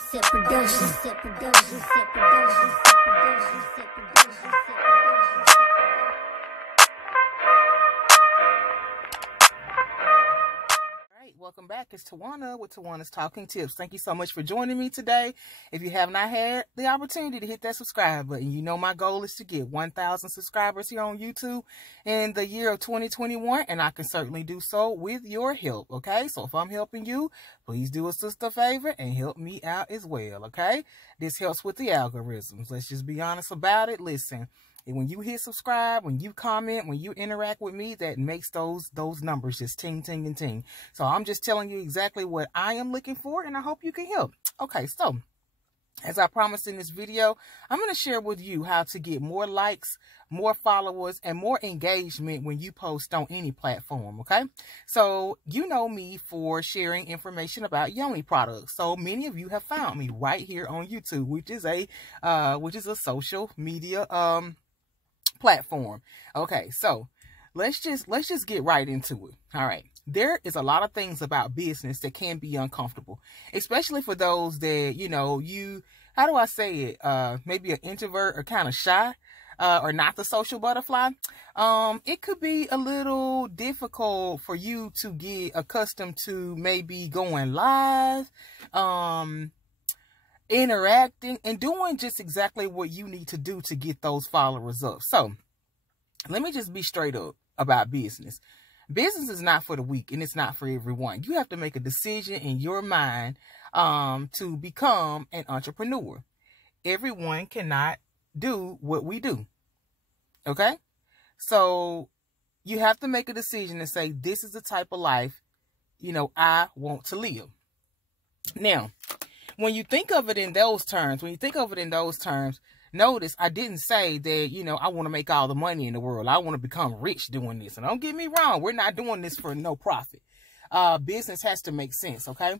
Set production. Welcome back. It's Tawana with Tawana's Talking Tips. Thank you so much for joining me today. If you have not had the opportunity to hit that subscribe button, you know my goal is to get 1,000 subscribers here on YouTube in the year of 2021, and I can certainly do so with your help, okay? So if I'm helping you, please do a sister favor and help me out as well, okay? This helps with the algorithms. Let's just be honest about it. Listen. And when you hit subscribe, when you comment, when you interact with me, that makes those numbers just ting, ting, and ting. So I'm just telling you exactly what I am looking for, and I hope you can help. Okay, so as I promised in this video, I'm going to share with you how to get more likes, more followers, and more engagement when you post on any platform, okay? So you know me for sharing information about Yomi products. So many of you have found me right here on YouTube, which is a social media platform. Okay, so let's just get right into it. All right. There is a lot of things about business that can be uncomfortable, especially for those that, you know, how do I say it? Maybe an introvert or kind of shy, or not the social butterfly. It could be a little difficult for you to get accustomed to maybe going live, interacting and doing just exactly what you need to do to get those followers up. So let me just be straight up about business. Business is not for the weak, and it's not for everyone. You have to make a decision in your mind to become an entrepreneur. Everyone cannot do what we do. Okay? So you have to make a decision and say, this is the type of life, you know, I want to live. Now, when you think of it in those terms, notice I didn't say that, you know, I want to make all the money in the world. I want to become rich doing this. And don't get me wrong, we're not doing this for no profit. Business has to make sense, okay?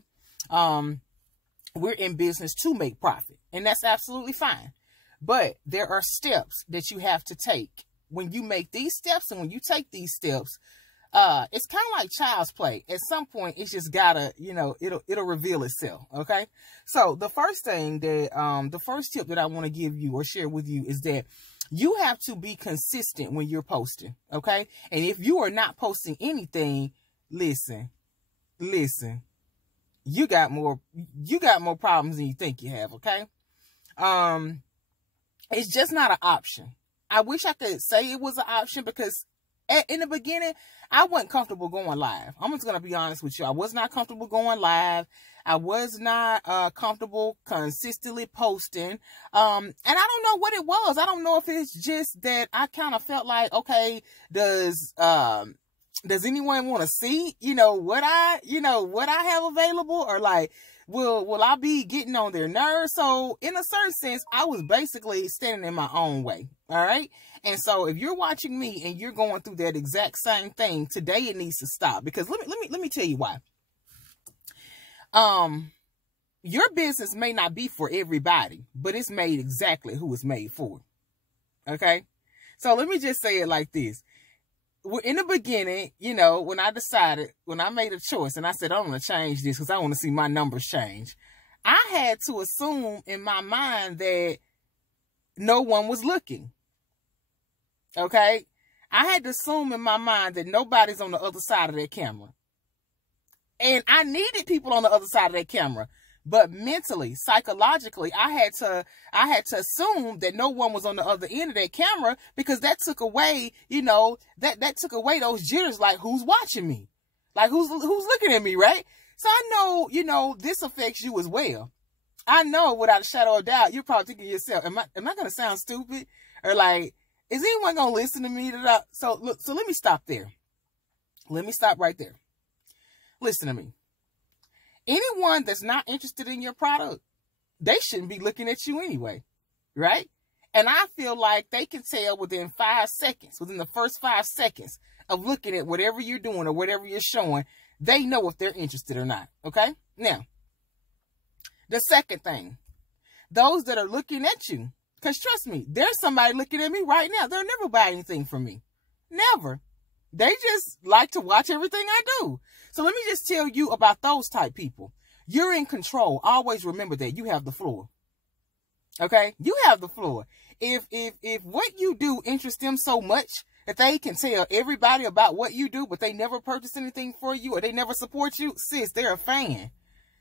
We're in business to make profit, and that's absolutely fine. But there are steps that you have to take. When you make these steps and when you take these steps, it's kind of like child's play. At some point, it's just gotta, you know, it'll reveal itself. Okay. So the first thing that, the first tip that I want to give you or share with you is that you have to be consistent when you're posting. Okay. And if you are not posting anything, listen, you got more problems than you think you have. Okay. It's just not an option. I wish I could say it was an option because in the beginning, I wasn't comfortable going live. I'm just going to be honest with you. I was not comfortable going live. I was not comfortable consistently posting. And I don't know what it was. I don't know if it's just that I kind of felt like, okay, does anyone want to see, what I have available, or like, will I be getting on their nerves? So in a certain sense, I was basically standing in my own way. All right. And so if you're watching me and you're going through that exact same thing today, it needs to stop, because let me tell you why. Your business may not be for everybody, but it's made exactly who it's made for. Okay. So let me just say it like this. In the beginning, when I made a choice and I said, I'm going to change this because I want to see my numbers change, I had to assume in my mind that no one was looking. Okay. I had to assume in my mind that nobody's on the other side of that camera. And I needed people on the other side of that camera. But mentally, psychologically, I had to assume that no one was on the other end of that camera, because that took away, that took away those jitters, like who's watching me? Like who's looking at me, right? So I know, this affects you as well. I know without a shadow of doubt, you're probably thinking to yourself, am I going to sound stupid? Or like, is anyone going to listen to me? So let me stop there. Let me stop right there. Listen to me. Anyone that's not interested in your product, they shouldn't be looking at you anyway, right? And I feel like they can tell within the first 5 seconds of looking at whatever you're doing or whatever you're showing, they know if they're interested or not, okay? Now, the second thing, those that are looking at you, because trust me, there's somebody looking at me right now. They'll never buy anything from me. Never. They just like to watch everything I do. So let me just tell you about those type people. You're in control. Always remember that you have the floor. Okay? You have the floor. If what you do interests them so much that they can tell everybody about what you do, but they never purchase anything for you or they never support you, sis, they're a fan.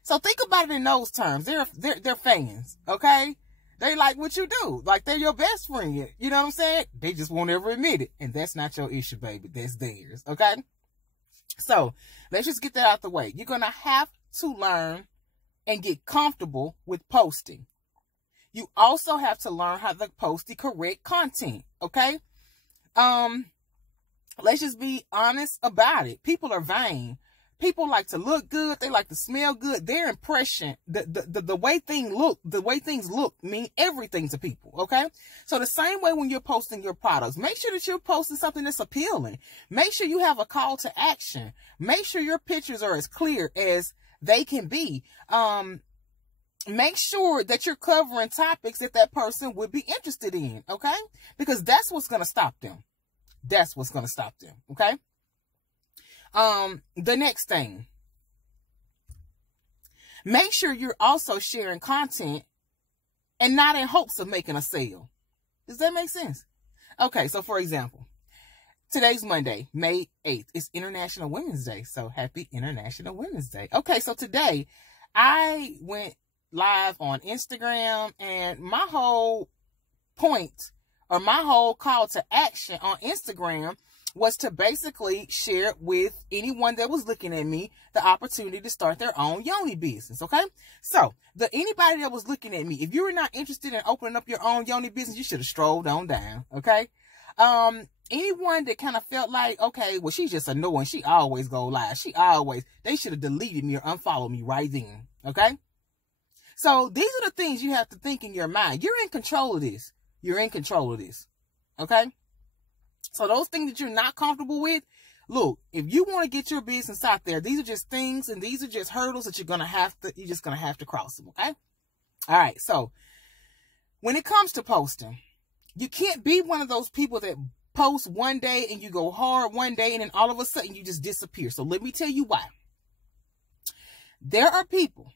So think about it in those terms. They're fans. Okay? They like what you do. Like they're your best friend. You know what I'm saying? They just won't ever admit it. And that's not your issue, baby. That's theirs. Okay? So let's just get that out the way. You're going to have to learn and get comfortable with posting. You also have to learn how to post the correct content. Okay? Let's just be honest about it. People are vain. People like to look good. They like to smell good. Their impression, the way things look mean everything to people. Okay. So the same way when you're posting your products, make sure that you're posting something that's appealing. Make sure you have a call to action. Make sure your pictures are as clear as they can be. Make sure that you're covering topics that person would be interested in. Okay. Because that's what's going to stop them. That's what's going to stop them. Okay. The next thing, make sure you're also sharing content and not in hopes of making a sale. Does that make sense? Okay. So for example, today's Monday, May 8th. It's International Women's Day. So happy International Women's Day. Okay. So today I went live on Instagram, and my whole point or my whole call to action on Instagram was to basically share with anyone that was looking at me the opportunity to start their own yoni business. Okay. So anybody that was looking at me, if you were not interested in opening up your own yoni business, you should have strolled on down. Okay. Anyone that kind of felt like, okay, well, she's just annoying. She always go live. They should have deleted me or unfollowed me right then. Okay. So these are the things you have to think in your mind. You're in control of this. You're in control of this. Okay. So those things that you're not comfortable with, look, if you want to get your business out there, these are just things and these are just hurdles that you're just going to have to cross them. Okay. All right. So when it comes to posting, you can't be one of those people that post one day and you go hard one day and then all of a sudden you just disappear. So let me tell you why. There are people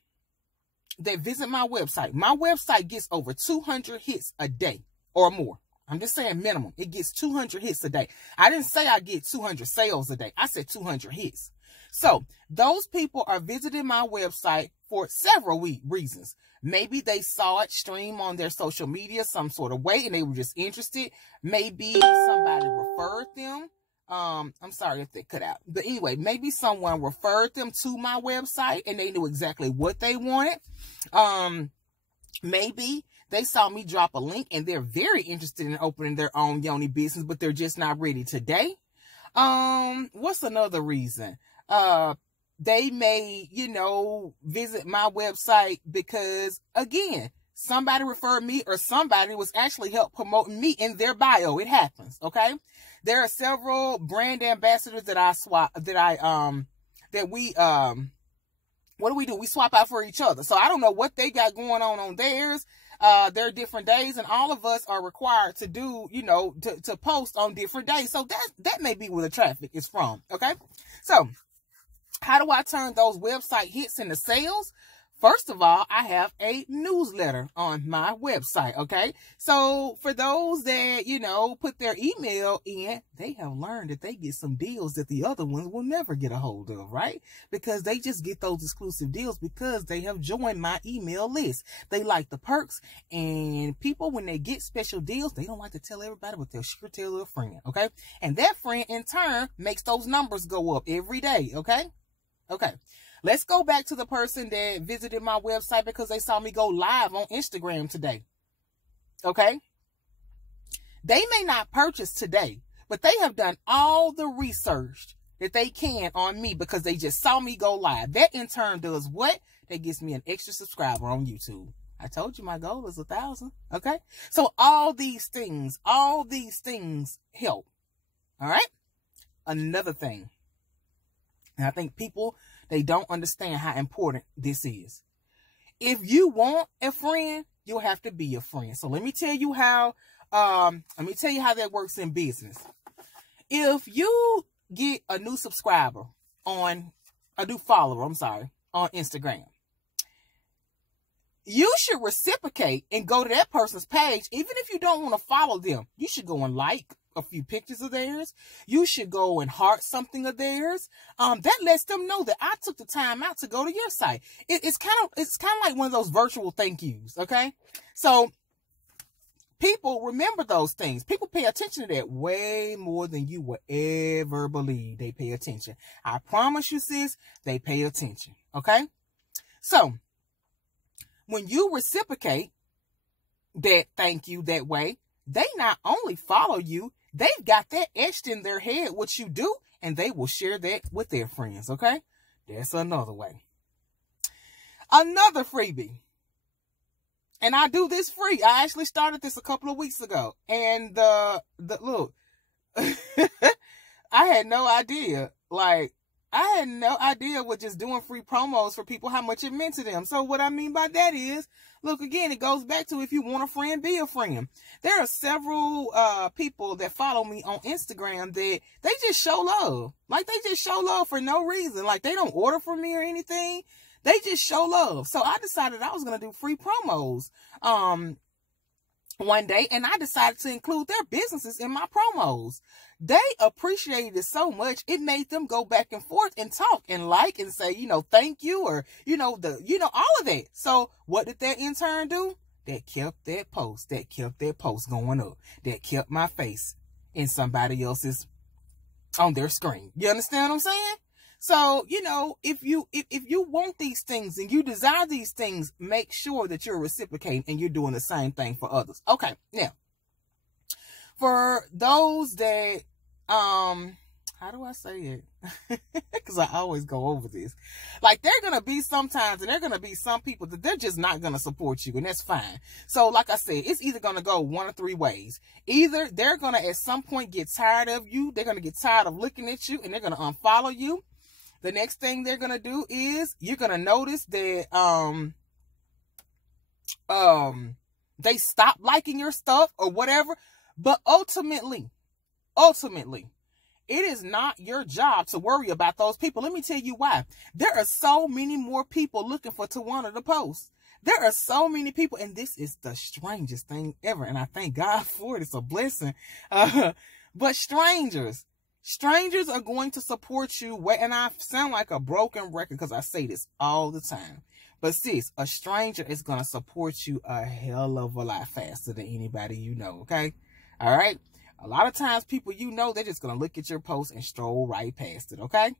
that visit my website. My website gets over 200 hits a day or more. I'm just saying minimum. It gets 200 hits a day. I didn't say I get 200 sales a day. I said 200 hits. So those people are visiting my website for several reasons. Maybe they saw it stream on their social media some sort of way and they were just interested. Maybe somebody referred them. I'm sorry if they cut out. But anyway, maybe someone referred them to my website and they knew exactly what they wanted. Maybe they saw me drop a link and they're very interested in opening their own yoni business, but they're just not ready today. What's another reason? They may, visit my website because, again, somebody referred me or somebody was actually help promoting me in their bio. It happens. Okay. There are several brand ambassadors what do we do? We swap out for each other. So I don't know what they got going on theirs. There are different days and all of us are required to do, to post on different days. So that may be where the traffic is from. Okay. So how do I turn those website hits into sales? First of all, I have a newsletter on my website, okay? So for those that, put their email in, they have learned that they get some deals that the other ones will never get a hold of, right? Because they just get those exclusive deals because they have joined my email list. They like the perks, and people, when they get special deals, they don't like to tell everybody, but they'll sure tell a friend, okay? And that friend, in turn, makes those numbers go up every day, okay? Okay. Let's go back to the person that visited my website because they saw me go live on Instagram today. Okay. They may not purchase today, but they have done all the research that they can on me because they just saw me go live. That in turn does what? That gives me an extra subscriber on YouTube. I told you my goal is 1,000. Okay. So all these things help. All right. Another thing. And I think people, they don't understand how important this is. If you want a friend, you'll have to be a friend. So let me tell you how that works in business. If you get a new follower on Instagram, you should reciprocate and go to that person's page. Even if you don't want to follow them, you should go and like a few pictures of theirs. You should go and heart something of theirs. That lets them know that I took the time out to go to your site. It's kind of like one of those virtual thank yous. Okay. So people remember those things. People pay attention to that way more than you will ever believe. They pay attention. I promise you, sis, they pay attention. Okay. So when you reciprocate that thank you that way, they not only follow you, they've got that etched in their head what you do, and they will share that with their friends, okay? That's another way. Another freebie. And I do this free. I actually started this a couple of weeks ago. And look, I had no idea. I had no idea with just doing free promos for people, how much it meant to them. So what I mean by that is, look, again, it goes back to if you want a friend, be a friend. There are several people that follow me on Instagram that they just show love. Like, they just show love for no reason. Like, they don't order from me or anything. They just show love. So I decided I was going to do free promos one day, and I decided to include their businesses in my promos. They appreciated it so much, it made them go back and forth and talk and like and say, thank you, or, all of that. So what did that in turn do? That kept that post going up. That kept my face in somebody else's, on their screen. You understand what I'm saying? So, if you want these things and you desire these things, make sure that you're reciprocating and you're doing the same thing for others. Okay. Now, for those that, how do I say it? Because I always go over this. Like, there are going to be sometimes, and there are going to be some people that they're just not going to support you, and that's fine. So, like I said, it's either going to go one of three ways. Either they're going to, at some point, get tired of you. They're going to get tired of looking at you, and they're going to unfollow you. The next thing they're going to do is you're going to notice that, they stop liking your stuff or whatever. But ultimately, it is not your job to worry about those people. Let me tell you why. There are so many more people looking for Tawana to post. There are so many people, and this is the strangest thing ever. And I thank God for it. It's a blessing. But strangers are going to support you. And I sound like a broken record because I say this all the time. But sis, a stranger is going to support you a hell of a lot faster than anybody you know, okay? All right? A lot of times people they're just going to look at your post and stroll right past it, okay?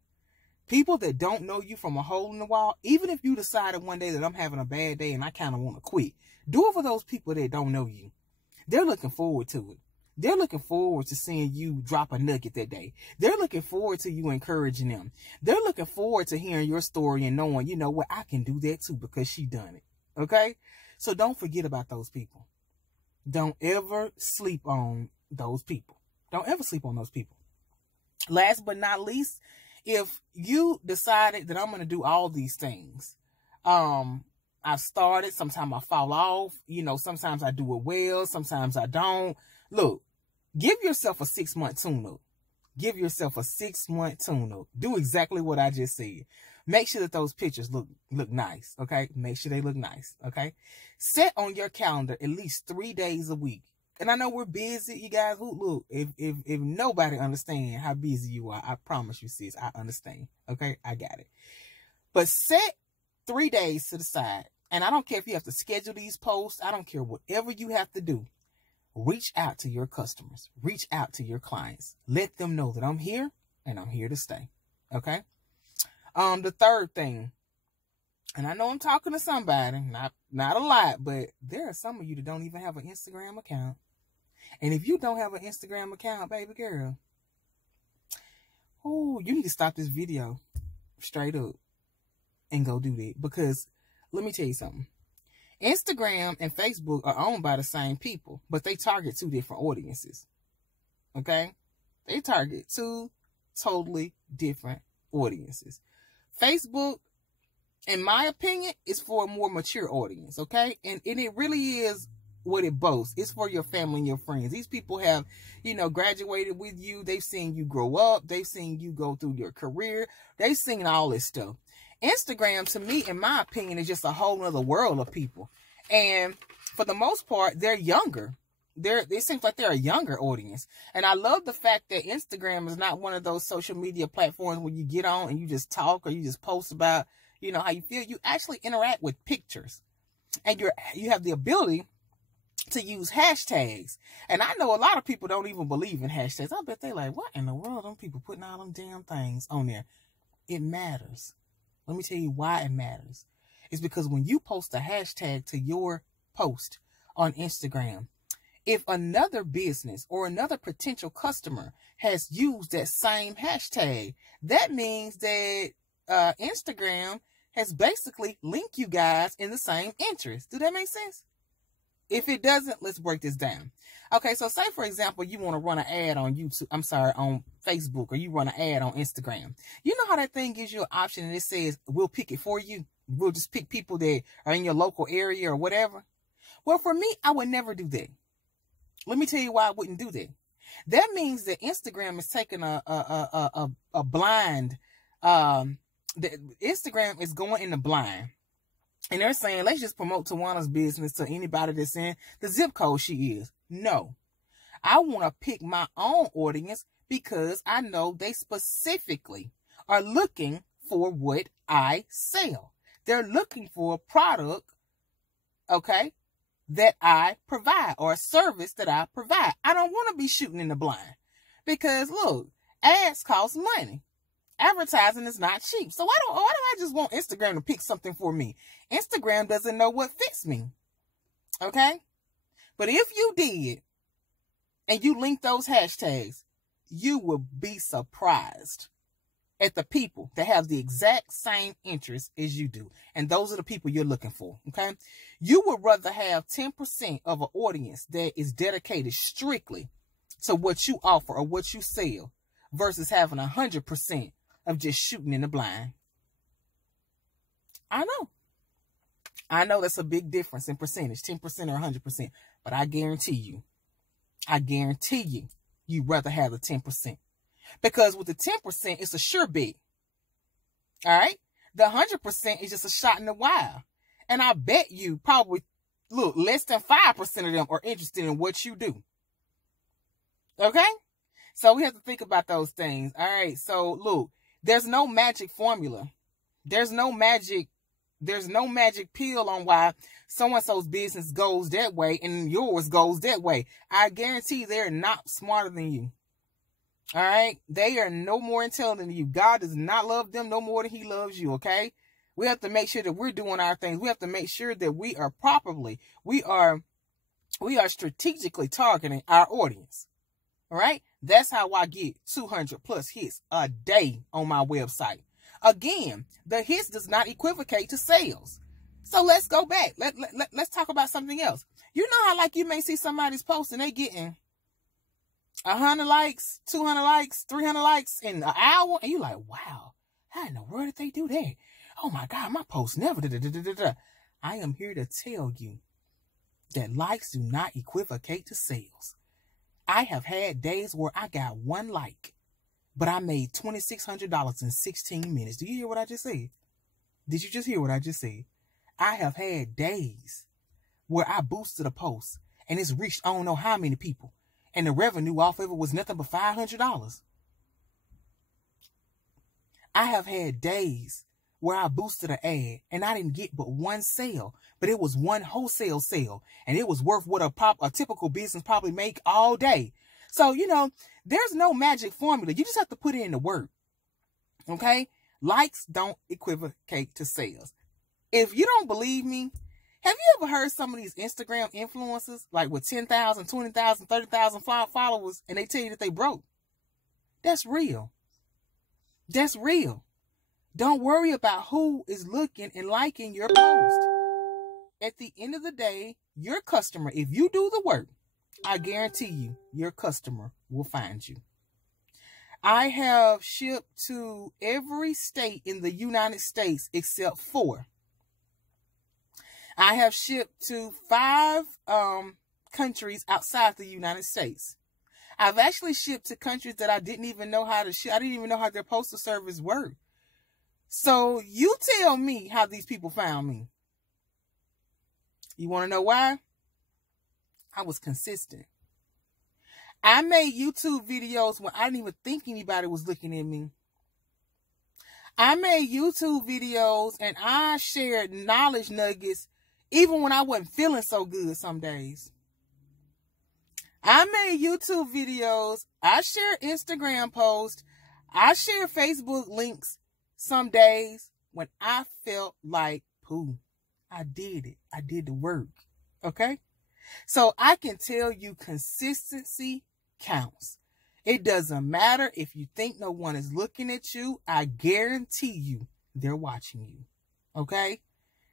People that don't know you from a hole in the wall, even if you decided one day that I'm having a bad day and I kind of want to quit, do it for those people that don't know you. They're looking forward to it. They're looking forward to seeing you drop a nugget that day. They're looking forward to you encouraging them. They're looking forward to hearing your story and knowing, what, I can do that too because she done it. Okay? So don't forget about those people. Don't ever sleep on those people. Don't ever sleep on those people. Last but not least, if you decided that I'm going to do all these things, I've started, sometimes I fall off, sometimes I do it well, sometimes I don't. Look, give yourself a 6-month tune-up. Give yourself a 6-month tune-up. Do exactly what I just said. Make sure that those pictures look nice, okay? Make sure they look nice, okay? Set on your calendar at least 3 days a week. And I know we're busy, you guys. Look, if nobody understands how busy you are, I promise you, sis, I understand, okay? I got it. But set 3 days to the side. And I don't care if you have to schedule these posts. I don't care whatever you have to do. Reach out to your customers. Reach out to your clients. Let them know that I'm here and I'm here to stay. Okay? The third thing, and I know I'm talking to somebody, not a lot, but there are some of you that don't even have an Instagram account. And if you don't have an Instagram account, baby girl, you need to stop this video straight up and go do that. Because let me tell you something. Instagram and Facebook are owned by the same people, but they target two different audiences. Okay? They target two totally different audiences. Facebook, in my opinion, is for a more mature audience, okay? And it really is what it boasts. It's for your family and your friends. These people have, graduated with you. They've seen you grow up. They've seen you go through your career. They've seen all this stuff. Instagram, to me, in my opinion, is just a whole nother world of people. And for the most part, they're younger. It seems like they're a younger audience. And I love the fact that Instagram is not one of those social media platforms where you get on and you just talk or you just post about, you know, how you feel. You actually interact with pictures. And you have the ability to use hashtags. And I know a lot of people don't even believe in hashtags. I bet they're like, what in the world are them people putting all them damn things on there? It matters. Let me tell you why it matters. It's because when you post a hashtag to your post on Instagram, if another business or another potential customer has used that same hashtag, that means that Instagram has basically linked you guys in the same interest. Do that make sense? If it doesn't, let's break this down. Okay, so say, for example, you want to run an ad on on Facebook, or you run an ad on Instagram. You know how that thing gives you an option and it says, we'll pick it for you. We'll just pick people that are in your local area or whatever. Well, for me, I would never do that. Let me tell you why I wouldn't do that. That means that Instagram is taking a blind, Instagram is going in the blind. And they're saying, let's just promote Tawana's business to anybody that's in the zip code she is. No. I want to pick my own audience because I know they specifically are looking for what I sell. They're looking for a product, okay, that I provide, or a service that I provide. I don't want to be shooting in the blind because, look, ads cost money. Advertising is not cheap. So why do I just want Instagram to pick something for me? Instagram doesn't know what fits me. Okay? But if you did, and you link those hashtags, you will be surprised at the people that have the exact same interests as you do. And those are the people you're looking for. Okay? You would rather have 10% of an audience that is dedicated strictly to what you offer or what you sell versus having 100% of just shooting in the blind. I know that's a big difference in percentage, 10% or 100%, but I guarantee you, you'd rather have the 10%. Because with the 10%, it's a sure bet. All right? The 100% is just a shot in the wild. And I bet you probably, look, less than 5% of them are interested in what you do. Okay? So we have to think about those things. All right? So, look, there's no magic formula. There's no magic pill on why so-and-so's business goes that way and yours goes that way. I guarantee they're not smarter than you. All right? They are no more intelligent than you. God does not love them no more than he loves you, okay? We have to make sure that we're doing our things. We have to make sure that we are strategically targeting our audience. All right? That's how I get 200 plus hits a day on my website. Again, the hits does not equivocate to sales. So let's go back. Let's talk about something else. You know how, like, you may see somebody's post and they getting 100 likes, 200 likes, 300 likes in an hour. And you're like, wow, how in the world did they do that? Oh my God, my post never did. I am here to tell you that likes do not equivocate to sales. I have had days where I got 1 like, but I made $2,600 in 16 minutes. Do you hear what I just said? Did you just hear what I just said? I have had days where I boosted a post and it's reached I don't know how many people, and the revenue off of it was nothing but $500. I have had days where I boosted an ad and I didn't get but 1 sale, but it was 1 wholesale sale, and it was worth what a typical business probably make all day. So, you know, there's no magic formula. You just have to put in the work. Okay? Likes don't equivocate to sales. If you don't believe me, have you ever heard some of these Instagram influencers, like with 10,000, 20,000, 30,000 followers, and they tell you that they broke? That's real. That's real. Don't worry about who is looking and liking your post. At the end of the day, your customer, if you do the work, I guarantee you, your customer will find you. I have shipped to every state in the United States except 4. I have shipped to 5 countries outside the United States. I've actually shipped to countries that I didn't even know how to ship. I didn't even know how their postal service worked. So you tell me how these people found me. You want to know why? I was consistent. I made YouTube videos when I didn't even think anybody was looking at me. I made YouTube videos and I shared knowledge nuggets even when I wasn't feeling so good some days. I made YouTube videos. I shared Instagram posts. I shared Facebook links some days when I felt like poo. I did it. I did the work. Okay? So I can tell you consistency counts. It doesn't matter if you think no one is looking at you. I guarantee you they're watching you. Okay?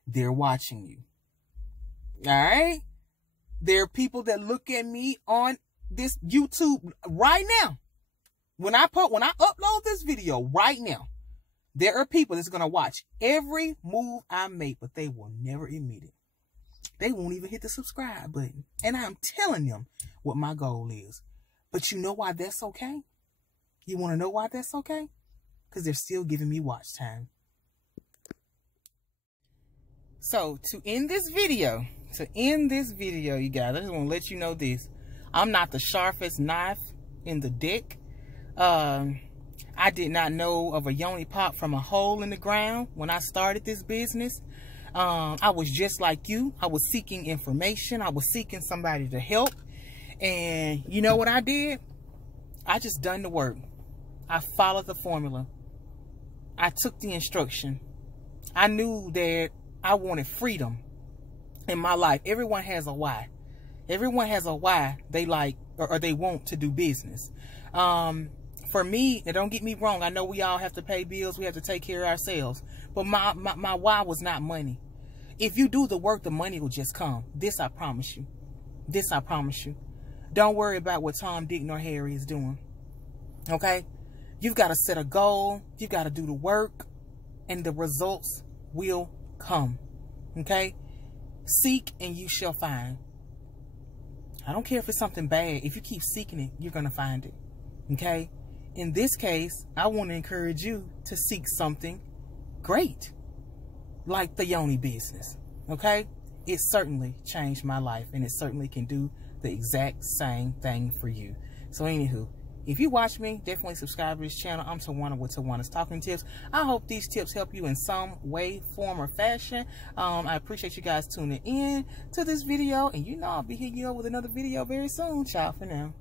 They're watching you. All right? There are people that look at me on this YouTube right now. When I upload this video right now, there are people that's going to watch every move I make, but they will never admit it. They won't even hit the subscribe button. And I'm telling them what my goal is. But you know why that's okay? You want to know why that's okay? Because they're still giving me watch time. So to end this video, you guys, I just want to let you know this. I'm not the sharpest knife in the deck. I did not know of a yoni pop from a hole in the ground when I started this business. I was just like you. I was seeking information. I was seeking somebody to help. And you know what I did? I just done the work. I followed the formula. I took the instruction. I knew that I wanted freedom in my life. Everyone has a why. Everyone has a why they like or they want to do business. For me, and don't get me wrong, I know we all have to pay bills. We have to take care of ourselves. But my why was not money. If you do the work, the money will just come. This I promise you. This I promise you. Don't worry about what Tom, Dick, nor Harry is doing. Okay? You've got to set a goal. You've got to do the work. And the results will come. Okay? Seek and you shall find. I don't care if it's something bad. If you keep seeking it, you're going to find it. Okay? In this case, I want to encourage you to seek something great. Like the yoni business. Okay? It certainly changed my life. And it certainly can do the exact same thing for you. So anywho, if you watch me, definitely subscribe to this channel. I'm Tawana with Tawana's Talking Tips. I hope these tips help you in some way, form, or fashion. I appreciate you guys tuning in to this video. And you know I'll be hitting you up with another video very soon. Ciao for now.